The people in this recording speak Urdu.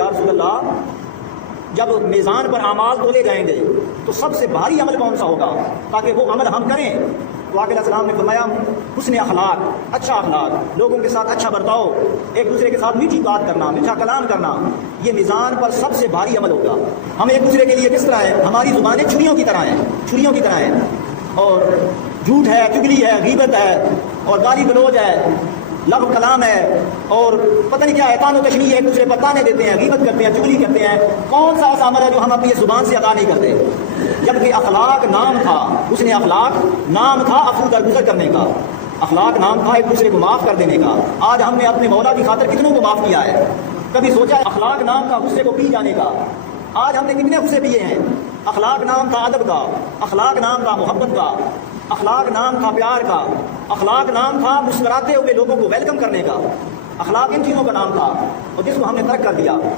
یا رسول اللہ جب میزان پر اعمال تولے جائیں گے تو سب سے بھاری عمل کون سا ہوگا تاکہ وہ عمل ہم کریں؟ تو آقا علیہ السلام نے فرمایا حسن اخلاق، اچھا اخلاق، لوگوں کے ساتھ اچھا برتاؤ، ایک دوسرے کے ساتھ میٹھی بات کرنا، میٹھا کلام کرنا، یہ میزان پر سب سے بھاری عمل ہوگا۔ ہم ایک دوسرے کے لیے کس طرح ہے؟ ہماری زبانیں چھریوں کی طرح ہیں، چھریوں کی طرح ہیں، اور جھوٹ ہے، چگلی ہے، غیبت ہے، اور گالی گلوچ ہے، لغو کلام ہے، اور پتہ نہیں کیا ہے، تان و تشنیع ہے، ایک دوسرے پر تانے دیتے ہیں، غیبت کرتے ہیں، چگلی کرتے ہیں۔ کون سا ایسا عمل ہے جو ہم اپنی زبان سے ادا نہیں کرتے؟ جبکہ اخلاق نام تھا، اس نے اخلاق نام تھا عفو درگزر کرنے کا، اخلاق نام تھا ایک دوسرے کو معاف کر دینے کا۔ آج ہم نے اپنے مولا کی خاطر کتنوں کو معاف کیا ہے؟ کبھی سوچا ہے اخلاق نام تھا غصے کو پی جانے کا؟ آج ہم نے کتنے غصے پیے ہیں؟ اخلاق نام تھا ادب کا، اخلاق نام تھا محبت کا، اخلاق نام تھا پیار کا، اخلاق نام تھا مسکراتے ہوئے لوگوں کو ویلکم کرنے کا، اخلاق ان چیزوں کا نام تھا، اور جس کو ہم نے ترک کر دیا۔